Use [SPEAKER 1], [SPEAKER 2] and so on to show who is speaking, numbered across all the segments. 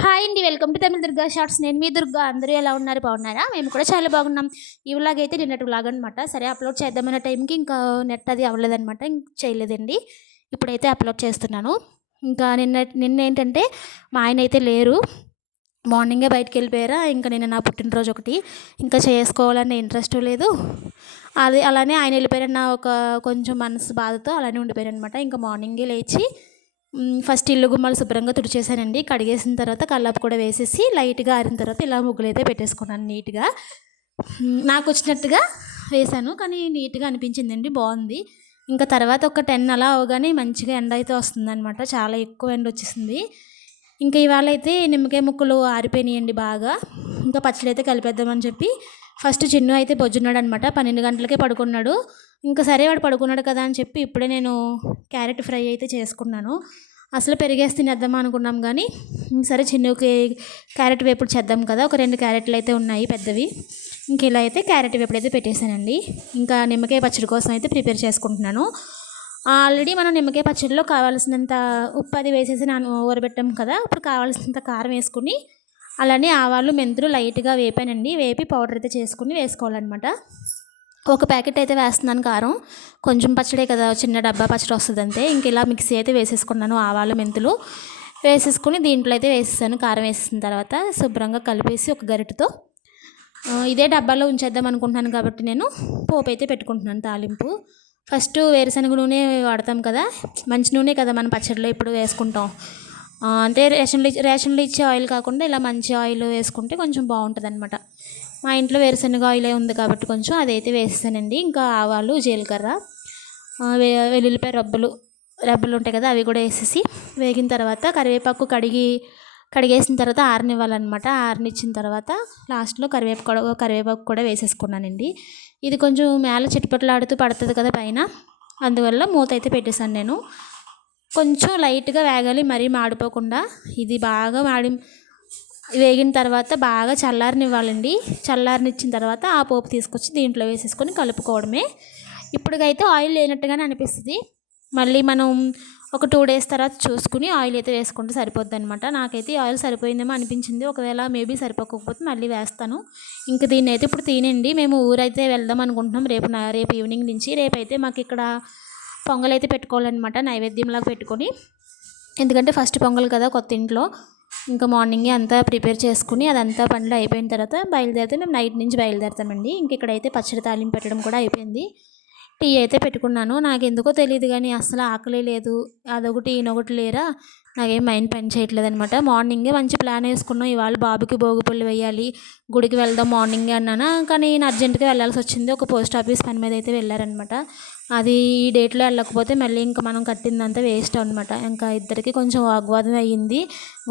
[SPEAKER 1] Hi అండి welcome to Tamila Durga shorts. నేను మీ దుర్గా అందరూ ఎలా ఉన్నారు? బాగున్నారా? మేము కూడా చాలా బాగున్నాం. ఈ వ్లాగ్ అయితే నిన్నటి వ్లాగ్ అనమాట సరే అప్లోడ్ చేద్దామన్న టైంకి ఇంకా నెట్ అది అవ్వలేదన్నమాట ఇంక చేయలేదండి. ఇప్పుడైతే అప్లోడ్ చేస్తున్నాను. ఇంకా నిన్న నిన్న ఏంటంటే మా ఆయన అయితే లేరు. మార్నింగే బయటికి వెళ్ళిపోయారా? ఇంకా నిన్న నా పుట్టినరోజు ఒకటి. ఇంకా చేసుకోవాలనే ఇంట్రెస్ట్ లేదు. అది అలానే ఆయన వెళ్ళిపోయారన్న ఒక కొంచెం మనసు బాధతో అలానే ఉండిపోయారు అనమాట ఇంకా మార్నింగే లేచి ఫస్ట్ ఇల్లు గుమ్మాలు శుభ్రంగా తుడిచేసానండి. కడిగేసిన తర్వాత కల్లాపు కూడా వేసేసి లైట్గా ఆరిన తర్వాత ఇలా ముగ్గులు అయితే పెట్టేసుకున్నాను నీట్గా. నాకు వచ్చినట్టుగా వేశాను కానీ నీట్గా అనిపించిందండి బాగుంది. ఇంకా తర్వాత ఒక టెన్ అలా అవగానే మంచిగా ఎండ అయితే వస్తుందన్నమాట చాలా ఎక్కువ ఎండ వచ్చేసింది. ఇంకా ఇవాళ అయితే నిమ్మకాయ ముక్కలు ఆరిపోయినాయండి బాగా. ఇంకా పచ్చడి అయితే కలిపేద్దామని చెప్పి ఫస్ట్ చిన్ను అయితే పొద్దున్నాడు అనమాట పన్నెండు గంటలకే పడుకున్నాడు. ఇంకా సరే వాడు పడుకున్నాడు కదా అని చెప్పి ఇప్పుడే నేను క్యారెట్ ఫ్రై అయితే చేసుకున్నాను. అసలు పెరిగేసి తినేద్దామా అనుకున్నాం కానీ ఇంక సరే చిన్నకి క్యారెట్ వేపుడు చేద్దాం కదా ఒక రెండు క్యారెట్లు అయితే ఉన్నాయి పెద్దవి. ఇంక ఇలా అయితే క్యారెట్ వేపుడు అయితే పెట్టేశానండి. ఇంకా నిమ్మకాయ పచ్చడి కోసం అయితే ప్రిపేర్ చేసుకుంటున్నాను. ఆల్రెడీ మనం నిమ్మకాయ పచ్చడిలో కావాల్సినంత ఉప్పు అది వేసేసి నాను ఊరబెట్టాం కదా ఇప్పుడు కావాల్సినంత కారం వేసుకుని అలానే ఆవాలు మెంతులు లైట్గా వేపానండి. వేపి పౌడర్ అయితే చేసుకుని వేసుకోవాలన్నమాట. ఒక ప్యాకెట్ అయితే వేస్తున్నాను కారం. కొంచెం పచ్చడే కదా చిన్న డబ్బా పచ్చడి వస్తుంది అంతే ఇంక ఇలా మిక్సీ అయితే వేసేసుకున్నాను ఆవాలు మెంతులు వేసేసుకుని దీంట్లో అయితే వేసేసాను. కారం వేసేసిన తర్వాత శుభ్రంగా కలిపేసి ఒక గరిటతో ఇదే డబ్బాలో ఉంచేద్దాం అనుకుంటున్నాను కాబట్టి నేను. పోపు అయితే పెట్టుకుంటున్నాను తాలింపు. ఫస్ట్ వేరుశనగ నూనె వాడతాం కదా మంచి నూనె కదా మనం పచ్చడిలో ఇప్పుడు వేసుకుంటాం. అంటే రేషన్లు రేషన్లు ఇచ్చే ఆయిల్ కాకుండా ఇలా మంచి ఆయిల్ వేసుకుంటే కొంచెం బాగుంటుంది అనమాట మా ఇంట్లో వేరుశనగ ఆయిలే ఉంది కాబట్టి కొంచెం అదైతే వేసేసానండి. ఇంకా ఆవాలు జీలకర్ర వెల్లుల్లిపాయ రబ్బలు రబ్బలు ఉంటాయి కదా అవి కూడా వేసేసి వేగిన తర్వాత కరివేపాకు కడిగి కడిగేసిన తర్వాత ఆరనివ్వాలన్నమాట. ఆరనిచ్చిన తర్వాత లాస్ట్లో కరివేపాకు కూడా కరివేపాకు కూడా వేసేసుకున్నానండి. ఇది కొంచెం మేల చిట్పట్లాడుతూ పడుతుంది కదా పైన అందువల్ల మూత అయితే పెట్టేశాను నేను. కొంచెం లైట్గా వేగాలి మరీ మాడిపోకుండా. ఇది బాగా మాడి వేగిన తర్వాత బాగా చల్లారనివ్వాలండి. చల్లారనిచ్చిన తర్వాత ఆ పోపు తీసుకొచ్చి దీంట్లో వేసేసుకొని కలుపుకోవడమే. ఇప్పటికైతే ఆయిల్ లేనట్టుగానే అనిపిస్తుంది. మళ్ళీ మనం ఒక టూ డేస్ తర్వాత చూసుకుని ఆయిల్ అయితే వేసుకుంటే సరిపోద్ది అనమాట నాకైతే ఆయిల్ సరిపోయిందేమో అనిపించింది. ఒకవేళ మేబీ సరిపోకపోతే మళ్ళీ వేస్తాను. ఇంక దీన్ని అయితే ఇప్పుడు తినండి. మేము ఊరైతే వెళ్దాం అనుకుంటున్నాం రేపు రేపు ఈవినింగ్ నుంచి. రేపైతే మాకు ఇక్కడ పొంగల్ అయితే పెట్టుకోవాలన్నమాట. నైవేద్యంలాగా పెట్టుకొని. ఎందుకంటే ఫస్ట్ పొంగల్ కదా కొత్త ఇంట్లో. ఇంకా మార్నింగే అంతా ప్రిపేర్ చేసుకుని అదంతా పనులు అయిపోయిన తర్వాత బయలుదేరితే మేము నైట్ నుంచి బయలుదేరుతామండి. ఇంక ఇక్కడైతే పచ్చడి తాలింపు పెట్టడం కూడా అయిపోయింది. టీ అయితే పెట్టుకున్నాను. నాకు ఎందుకో తెలియదు కానీ అసలు ఆకలే లేదు. అదొకటి ఈయనొకటి లేరా? నాకేం మైండ్ పని చేయట్లేదు అనమాట మార్నింగే మంచి ప్లాన్ వేసుకున్నాం. ఇవాళ బాబుకి భోగిపళ్ళు వేయాలి గుడికి వెళ్దాం మార్నింగే అన్నాను. కానీ నేను అర్జెంటుగా వెళ్ళాల్సి వచ్చింది. ఒక పోస్ట్ ఆఫీస్ పని మీద అయితే వెళ్ళారనమాట అది ఈ డేట్లో వెళ్ళకపోతే మళ్ళీ ఇంకా మనం కట్టిందంతా వేస్ట్ అనమాట ఇంకా ఇద్దరికి కొంచెం వాగ్వాదం అయ్యింది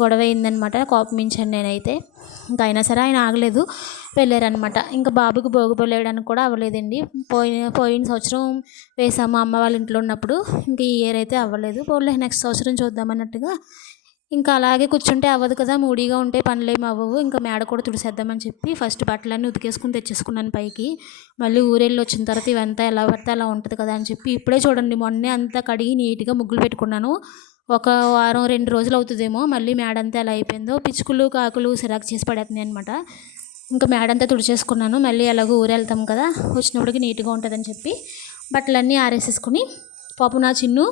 [SPEAKER 1] గొడవ అయిందనమాట కోపమించాను నేనైతే. ఇంకా అయినా సరే ఆయన ఆగలేదు వెళ్ళారనమాట ఇంకా బాబుకి భోగిపళ్ళు వేయడానికి కూడా అవ్వలేదండి. పోయిన పోయిన సంవత్సరం వేసాము అమ్మ వాళ్ళ ఇంట్లో ఉన్నప్పుడు. ఇంకా ఈ ఇయర్ అయితే అవ్వలేదు. పోలే నెక్స్ట్ సంవత్సరం చూద్దామన్నట్టుగా ఇంకా అలాగే కూర్చుంటే అవ్వదు కదా మూడీగా ఉంటే పనులేమి అవ్వవు. ఇంకా మేడ కూడా తుడిసేద్దామని చెప్పి ఫస్ట్ బట్టలన్నీ ఉతికేసుకుని తెచ్చేసుకున్నాను పైకి. మళ్ళీ ఊరెళ్ళి వచ్చిన తర్వాత ఇవంతా ఎలా పడితే అలా ఉంటుంది కదా అని చెప్పి ఇప్పుడే చూడండి మొన్నే అంతా కడిగి నీట్గా ముగ్గులు పెట్టుకున్నాను. ఒక వారం రెండు రోజులు అవుతుందేమో మళ్ళీ మేడంతా ఎలా అయిపోయిందో పిచ్చుకులు కాకులు సిరాకు చేసి పడేస్తున్నాయి అనమాట ఇంకా మేడంతా తుడిచేసుకున్నాను మళ్ళీ ఎలాగో ఊరెళ్తాం వెళ్తాం కదా వచ్చినప్పటికి నీట్గా ఉంటుందని చెప్పి. బట్టలన్నీ ఆరేసేసుకుని పాపు నా చిన్ను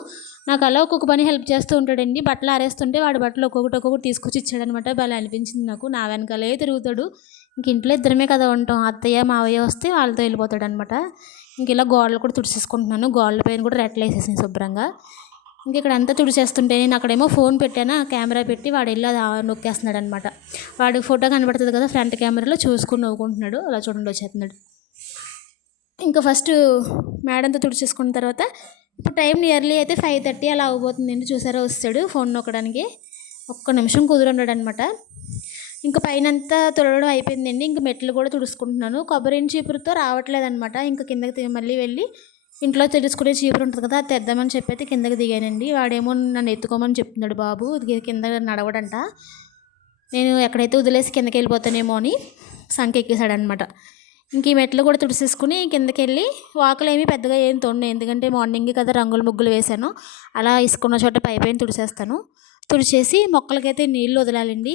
[SPEAKER 1] నాకు అలా ఒక్కొక్క పని హెల్ప్ చేస్తూ ఉంటాడండి. బట్టలు ఆరేస్తుంటే వాడి బట్టలు ఒక్కొక్కటి ఒక్కొక్కటి తీసుకొచ్చి ఇచ్చాడనమాట. భలే అనిపించింది నాకు. నా వెనకాలే తిరుగుతాడు. ఇంక ఇంట్లో ఇద్దరమే కదా ఉంటాం. అత్తయ్య మావయ్య వస్తే వాళ్ళతో వెళ్ళిపోతాడు అనమాట ఇంక ఇలా గోడలు కూడా తుడిచేసుకుంటున్నాను. గోడల పైన కూడా రెట్లు వేసేసాను శుభ్రంగా. ఇంక ఇక్కడ అంతా తుడిచేస్తుంటే నేను అక్కడేమో ఫోన్ పెట్టాను కెమెరా పెట్టి వాడు వెళ్ళి అది నొక్కేస్తున్నాడు అనమాట వాడు ఫోటో కనబడుతుంది కదా ఫ్రంట్ కెమెరాలో చూసుకుని నవ్వుకుంటున్నాడు. అలా చూడండి వచ్చేస్తున్నాడు. ఇంకా ఫస్ట్ మేడంతో తుడిచేసుకున్న తర్వాత ఇప్పుడు టైం నియర్లీ అయితే ఫైవ్ థర్టీ అలా అవ్వబోతుందండి చూసారా? వస్తాడు ఫోన్ నొక్కడానికి. ఒక్క నిమిషం కుదురున్నాడు అనమాట ఇంకా పైన అంతా తుడవడం అయిపోయిందండి. ఇంకా మెట్లు కూడా తుడుచుకుంటున్నాను. కొబ్బరి చీపురుతో రావట్లేదు అనమాట ఇంకా కిందకి మళ్ళీ వెళ్ళి ఇంట్లో తెలుసుకునే చీపురు ఉంటుంది కదా అది తెద్దామని చెప్పి అయితే కిందకి దిగానండి. వాడేమో నన్ను ఎత్తుకోమని చెప్తున్నాడు బాబు. కింద నడవడంట. నేను ఎక్కడైతే వదిలేసి కిందకి వెళ్ళిపోతానేమో అని సంఖ్య ఎక్కేశాడనమాట ఇంక ఈ మెట్లు కూడా తుడిసేసుకుని కిందకి వెళ్ళి వాకులు ఏమీ పెద్దగా ఏం తోండి ఎందుకంటే మార్నింగ్ కదా రంగుల ముగ్గులు వేశాను. అలా ఇసుకున్న చోట పైపైన తుడిసేస్తాను. తుడిచేసి మొక్కలకైతే నీళ్ళు వదలాలండి.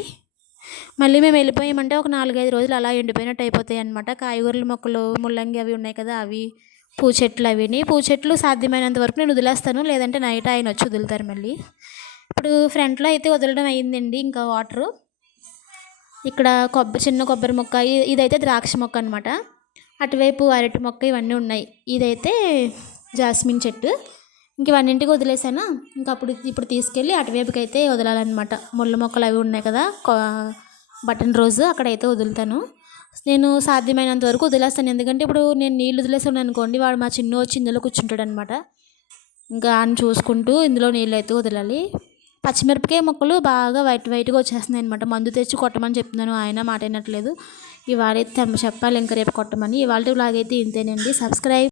[SPEAKER 1] మళ్ళీ మేము వెళ్ళిపోయామంటే ఒక నాలుగైదు రోజులు అలా ఎండిపోయినట్టు అయిపోతాయి అనమాట కాయగూరల మొక్కలు ముల్లంగి అవి ఉన్నాయి కదా అవి పూ చెట్లు అవిని. పూ చెట్లు సాధ్యమైనంత వరకు నేను వదిలేస్తాను. లేదంటే నైట్ ఆయన వచ్చి వదులుతారు మళ్ళీ. ఇప్పుడు ఫ్రంట్లో అయితే వదలడం అయ్యిందండి ఇంకా వాటరు. ఇక్కడ కొబ్బరి చిన్న కొబ్బరి మొక్క ఇదైతే ద్రాక్ష మొక్క అనమాట అటువైపు అరటి మొక్క ఇవన్నీ ఉన్నాయి. ఇదైతే జాస్మిన్ చెట్టు. ఇంక ఇవన్నింటికి వదిలేసాను? ఇంకా అప్పుడు ఇప్పుడు తీసుకెళ్ళి అటువైపుకి అయితే వదలాలన్నమాట. ముళ్ళ మొక్కలు అవి ఉన్నాయి కదా బటన్ రోజు అక్కడైతే వదులుతాను. నేను సాధ్యమైనంత వరకు వదిలేస్తాను. ఎందుకంటే ఇప్పుడు నేను నీళ్ళు వదిలేసాను అనుకోండి వాడు మా చిన్న వచ్చి ఇందులో కూర్చుంటాడు అనమాట ఇంకా ఆయన చూసుకుంటూ ఇందులో నీళ్ళు అయితే వదలాలి. పచ్చిమిరపకాయ మొక్కలు బాగా వైట్ వైట్గా వచ్చేస్తున్నాయి అనమాట మందు తెచ్చి కొట్టమని చెప్తున్నాను ఆయన మాట వినట్లేదు. ఇవాళ అయితే చెప్పాలి ఇంకా రేపు కొట్టమని. ఇవాళ లాగైతే ఇంతేనండి. సబ్స్క్రైబ్